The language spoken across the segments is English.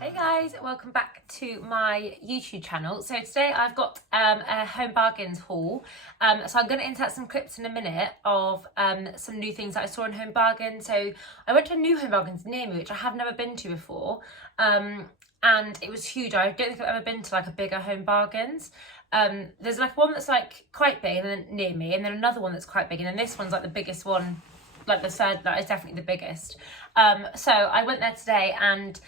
Hey guys, welcome back to my YouTube channel. So today I've got a home bargains haul. So I'm going to insert some clips in a minute of some new things that I saw in home bargains. So I went to a new home bargains near me, which I have never been to before. And it was huge. I don't think I've ever been to like a bigger home bargains. There's like one that's like quite big and then near me, and then another one that's quite big, and then this one's like the biggest one, like the third, that is definitely the biggest. So I went there today and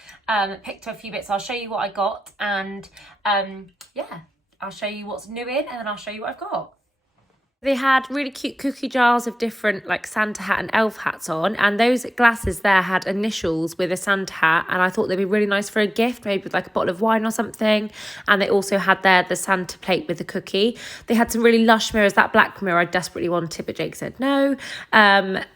picked up a few bits. I'll show you what I got, and yeah, I'll show you what's new in, and then I'll show you what I've got. They had really cute cookie jars of different like Santa hat and elf hats on, and those glasses there had initials with a Santa hat, and I thought they'd be really nice for a gift, maybe with like a bottle of wine or something. And they also had there the Santa plate with the cookie. They had some really lush mirrors. That black mirror I desperately wanted, but Jake said no.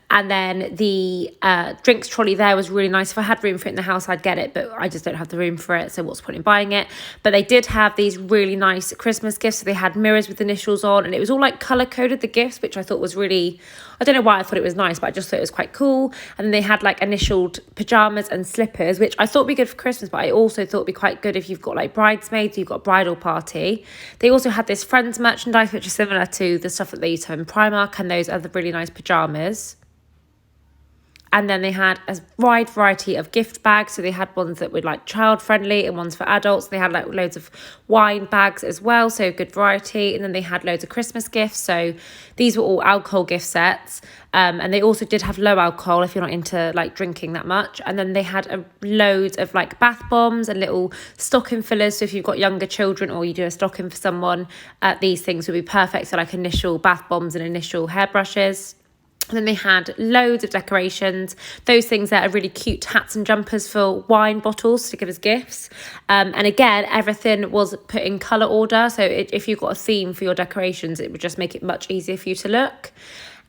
And then the drinks trolley there was really nice. If I had room for it in the house, I'd get it, but I just don't have the room for it, so what's the point in buying it? But they did have these really nice Christmas gifts. So they had mirrors with initials on, and it was all like colour-coded, the gifts, which I thought was really, I don't know why I thought it was nice, but I just thought it was quite cool. And then they had like initialed pyjamas and slippers, which I thought would be good for Christmas, but I also thought would be quite good if you've got like bridesmaids, you've got a bridal party. They also had this Friends merchandise, which is similar to the stuff that they used to have in Primark, and those other really nice pyjamas. And then they had a wide variety of gift bags. So they had ones that were like child friendly and ones for adults. They had like loads of wine bags as well, so good variety. And then they had loads of Christmas gifts. So these were all alcohol gift sets. And they also did have low alcohol if you're not into like drinking that much. And then they had loads of like bath bombs and little stocking fillers. So if you've got younger children or you do a stocking for someone, these things would be perfect. So like initial bath bombs and initial hairbrushes. And then they had loads of decorations. Those things that are really cute hats and jumpers for wine bottles to give as gifts. And again, everything was put in colour order. So if you've got a theme for your decorations, it would just make it much easier for you to look.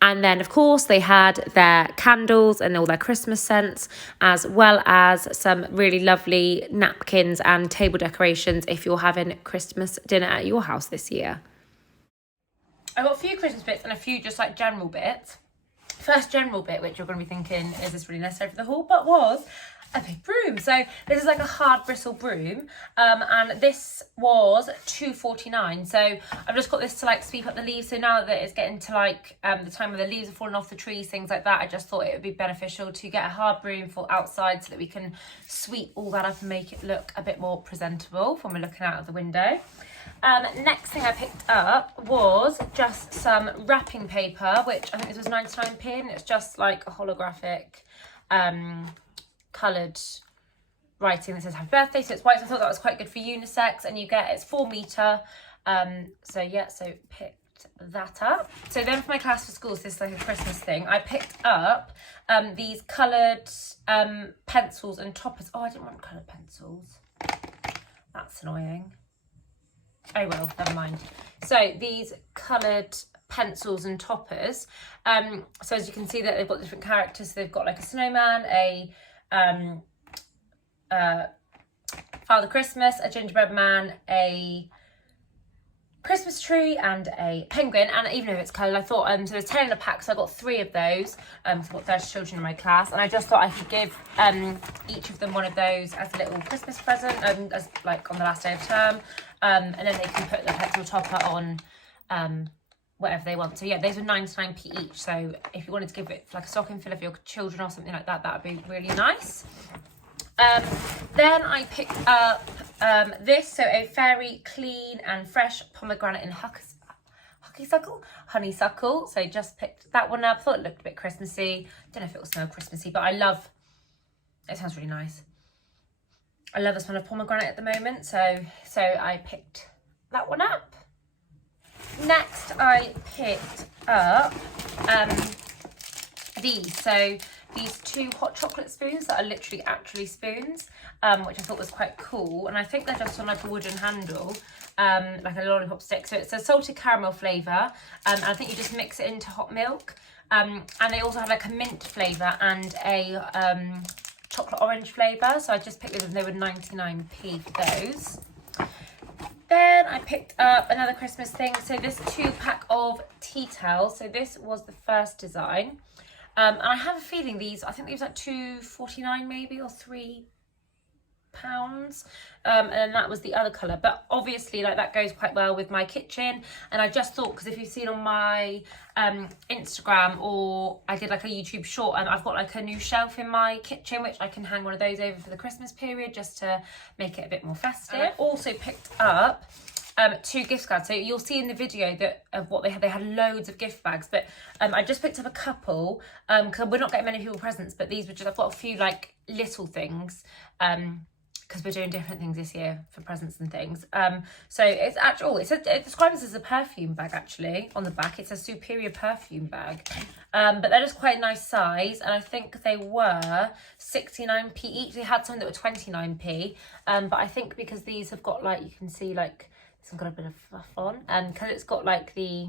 And then, of course, they had their candles and all their Christmas scents, as well as some really lovely napkins and table decorations if you're having Christmas dinner at your house this year. I got a few Christmas bits and a few just like general bits. First general bit, which you're going to be thinking, is this really necessary for the haul? But was a big broom. So this is like a hard bristle broom, and this was £2.49. So I've just got this to like sweep up the leaves. So now that it's getting to like the time where the leaves are falling off the trees, things like that, I just thought it would be beneficial to get a hard broom for outside so that we can sweep all that up and make it look a bit more presentable when we're looking out of the window. Next thing I picked up was just some wrapping paper, which I think this was 99p, and it's just like a holographic coloured writing that says happy birthday, so it's white. So I thought that was quite good for unisex, and it's 4 metre. So yeah, so picked that up. So then for my class for schools, this is like a Christmas thing, I picked up these coloured pencils and toppers. Oh, I didn't want coloured pencils. That's annoying. Oh well, never mind. So these coloured pencils and toppers. So as you can see that they've got different characters. So they've got like a snowman, a Father Christmas, a gingerbread man, a Christmas tree, and a penguin. And even if it's coloured, I thought so there's 10 in a pack, so I got 3 of those. So I've got 30 children in my class, and I just thought I could give each of them one of those as a little Christmas present, as like on the last day of term. And then they can put the pencil topper on whatever they want. So yeah, those were 99p each. So if you wanted to give it like a stocking filler for your children or something like that, that would be really nice. Then I picked up this, so a very clean and fresh pomegranate in honeysuckle. So just picked that one up. Thought it looked a bit Christmassy. Don't know if it will smell Christmassy, but it sounds really nice. I love the smell of pomegranate at the moment, so I picked that one up. Next, I picked up these. So these 2 hot chocolate spoons that are literally actually spoons, which I thought was quite cool. And I think they're just on like a wooden handle, like a lollipop stick. So it's a salted caramel flavour, and I think you just mix it into hot milk. And they also have like a mint flavour and a chocolate orange flavour. So I just picked those and they were 99p for those. Then I picked up another Christmas thing. So this 2-pack of tea towels. So this was the first design. And I have a feeling these, I think these like £2.49 maybe, or £3. and then that was the other colour, but obviously like that goes quite well with my kitchen. And I just thought, because if you've seen on my Instagram, or I did like a YouTube short, and I've got like a new shelf in my kitchen which I can hang one of those over for the Christmas period just to make it a bit more festive. I also picked up 2 gift cards. So you'll see in the video that of what they had loads of gift bags, but I just picked up a couple because we're not getting many people presents, but these were just, I've got a few like little things because we're doing different things this year for presents and things. So it's actually, it describes as a perfume bag actually on the back. It's a superior perfume bag. But they're just quite a nice size, and I think they were 69p each. They had some that were 29p, but I think because these have got like, you can see like, this one's got a bit of fluff on, and because it's got like the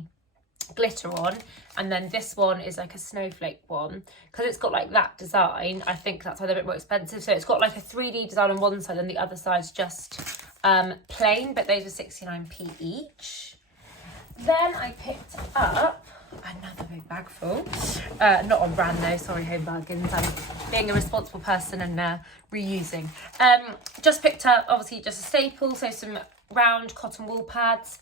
glitter on, and then this one is like a snowflake one, because it's got like that design. I think that's why they're a bit more expensive. So it's got like a 3D design on one side and the other side's just plain, but those are 69p each. Then I picked up another big bag full, not on brand though, sorry Home Bargains, I'm being a responsible person and reusing. Just picked up obviously just a staple, so some round cotton wool pads.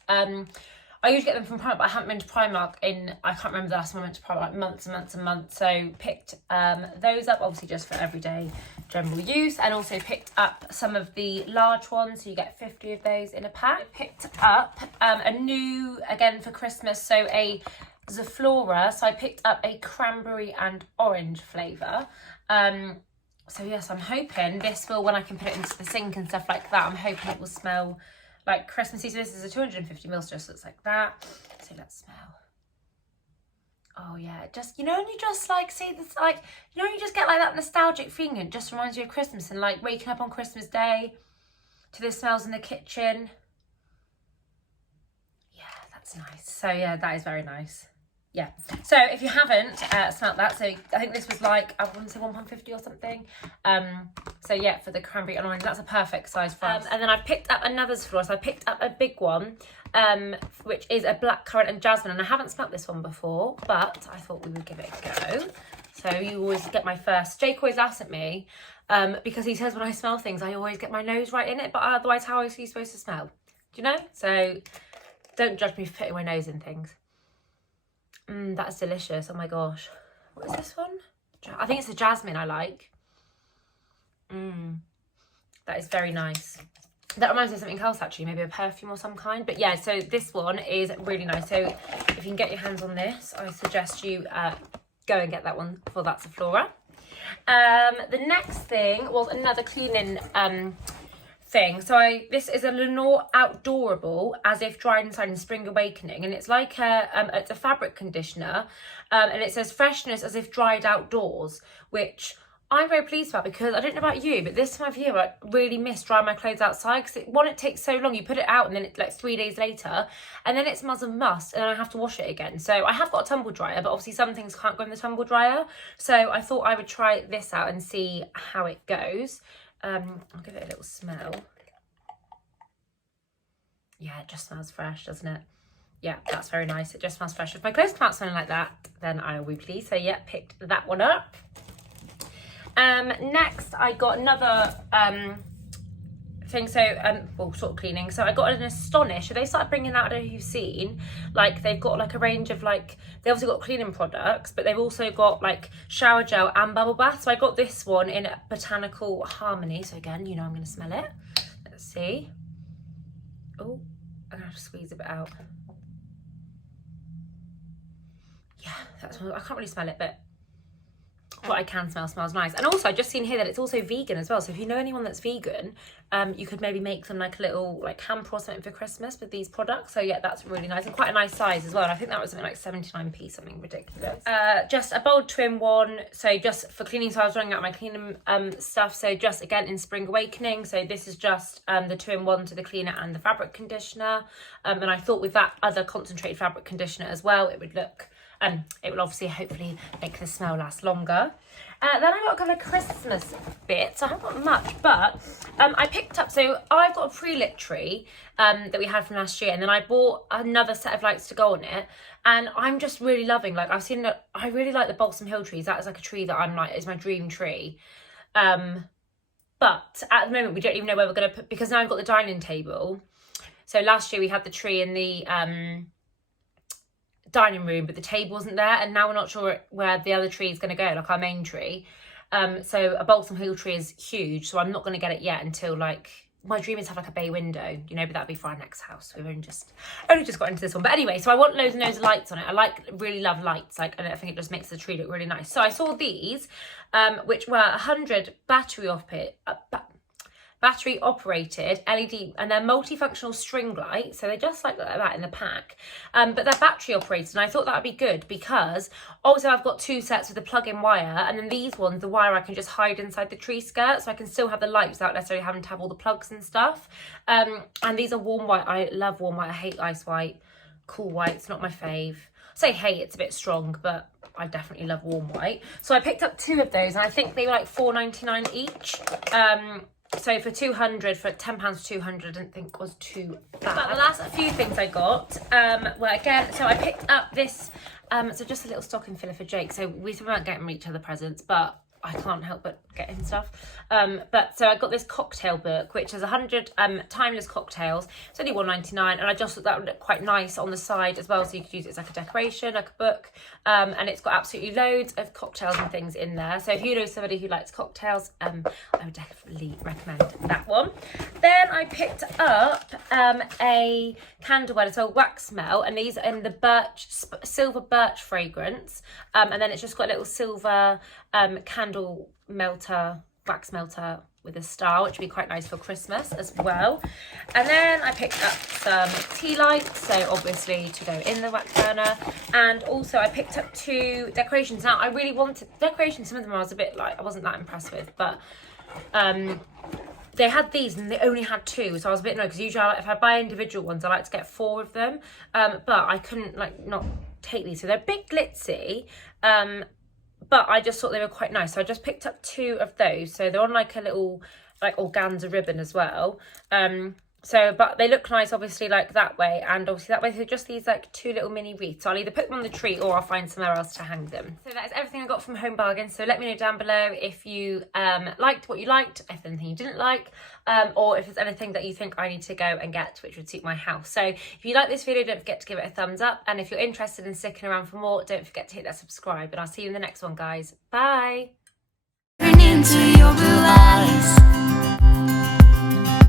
I usually get them from Primark, but I haven't been to Primark in, I can't remember the last time I went to Primark, like months and months and months. So picked those up, obviously just for everyday general use, and also picked up some of the large ones, so you get 50 of those in a pack. I picked up a new, again for Christmas, so a Zaflora, so I picked up a cranberry and orange flavour. So yes, I'm hoping this will, when I can put it into the sink and stuff like that, I'm hoping it will smell like Christmassy. So this is a 250ml, just looks like that. So let's smell. Oh yeah, just, you know, and you just like see this, like, you know, you just get like that nostalgic feeling. It just reminds you of Christmas and like waking up on Christmas Day to the smells in the kitchen. Yeah, that's nice. So yeah, that is very nice. Yeah, so if you haven't smelt that, so I think this was like, I want to say £1.50 or something. So yeah, for the cranberry and orange, that's a perfect size for us. And then I picked up another Zaflora, so I picked up a big one, which is a blackcurrant and jasmine, and I haven't smelt this one before, but I thought we would give it a go. So you always get my first. Jake always laughs at me because he says when I smell things, I always get my nose right in it, but otherwise how is he supposed to smell? Do you know? So don't judge me for putting my nose in things. That's delicious. Oh my gosh. What is this one? I think it's the jasmine I like. That is very nice. That reminds me of something else actually, maybe a perfume or some kind. But yeah, so this one is really nice. So if you can get your hands on this, I suggest you go and get that one for that Zaflora. The next thing was another cleaning thing. So this is a Lenore Outdoorable As If Dried Inside in Spring Awakening, and it's like it's a fabric conditioner, and it says freshness as if dried outdoors, which I'm very pleased about, because I don't know about you, but this time of year I really miss drying my clothes outside, because it takes so long. You put it out and then it's like 3 days later and then it smells of must and I have to wash it again. So I have got a tumble dryer, but obviously some things can't go in the tumble dryer, so I thought I would try this out and see how it goes. I'll give it a little smell. Yeah, it just smells fresh, doesn't it? Yeah, that's very nice. It just smells fresh. If my clothes come out smelling like that, then I will be pleased. So yeah, picked that one up. Next I got another thing, so well, sort of cleaning. So I got an Astonish. So they started bringing out, I don't know if you've seen, like they've got like a range of like, they obviously got cleaning products, but they've also got like shower gel and bubble bath. So I got this one in Botanical Harmony. So again, you know, I'm going to smell it. Let's see. Oh, I'm going to have to squeeze a bit out. Yeah, that's, I can't really smell it, but what I can smell smells nice. And also, I've just seen here that it's also vegan as well. So if you know anyone that's vegan, you could maybe make them like a little like hamper or something for Christmas with these products. So yeah, that's really nice and quite a nice size as well. And I think that was something like 79p, something ridiculous. Just a bold 2-in-1. So just for cleaning. So I was running out my cleaning stuff. So just again in Spring Awakening. So this is just the 2-in-1, to the cleaner and the fabric conditioner. And I thought with that other concentrated fabric conditioner as well, it would look, it will obviously hopefully make the smell last longer. Then I got a couple of Christmas bits. I haven't got much, but I picked up, so I've got a pre-lit tree that we had from last year, and then I bought another set of lights to go on it, and I'm just really loving, like I've seen that, I really like the Balsam Hill trees. That is like a tree that I'm like, is my dream tree. But at the moment, we don't even know where we're going to put, because now I've got the dining table. So last year we had the tree in the dining room, but the table wasn't there. And now we're not sure where the other tree is going to go, like our main tree. So a balsam hill tree is huge. So I'm not going to get it yet until like, my dream is to have like a bay window, you know, but that'd be for our next house. We've only just got into this one. But anyway, so I want loads and loads of lights on it. Really love lights, like, and I think it just makes the tree look really nice. So I saw these, which were 100 battery operated LED, and they're multifunctional string lights, so they're just like that in the pack, but they're battery operated, and I thought that would be good because also I've got 2 sets with the plug-in wire, and then these ones, the wire I can just hide inside the tree skirt, so I can still have the lights without necessarily having to have all the plugs and stuff. And these are warm white. I love warm white. I hate ice white. Cool white's not my fave. I say hate, it's a bit strong, but I definitely love warm white. So I picked up 2 of those, and I think they were like $4.99 each. So for 200, for £10 for 200, I didn't think was too bad. But the last few things I got were, again, so I picked up this, so just a little stocking filler for Jake. So we weren't getting each other presents, but I can't help but get him stuff. But so I got this cocktail book, which has 100 timeless cocktails. It's only $1.99, and I just thought that would look quite nice on the side as well, so you could use it as like a decoration, like a book. And it's got absolutely loads of cocktails and things in there. So if you know somebody who likes cocktails, I would definitely recommend that one. Then I picked up a candle one, so a wax melt, and these are in the silver birch fragrance. And then it's just got a little silver candle melter, wax melter with a star, which would be quite nice for Christmas as well. And then I picked up some tea lights, so obviously to go in the wax burner. And also I picked up 2 decorations. Now I really wanted decorations, some of them I was a bit like, I wasn't that impressed with, but they had these and they only had 2, so I was a bit annoyed, because usually if I buy individual ones I like to get 4 of them, but I couldn't like not take these. So they're a bit glitzy, but I just thought they were quite nice, so I just picked up 2 of those. So they're on like a little like organza ribbon as well. So but they look nice obviously like that way, and obviously that way. So just these like 2 little mini wreaths. So I'll either put them on the tree or I'll find somewhere else to hang them. So that is everything I got from Home Bargains. So let me know down below if you liked what you liked, if anything you didn't like, or if there's anything that you think I need to go and get which would suit my house. So if you like this video, don't forget to give it a thumbs up, and if you're interested in sticking around for more, don't forget to hit that subscribe, and I'll see you in the next one, guys. Bye. Turn into your blue eyes.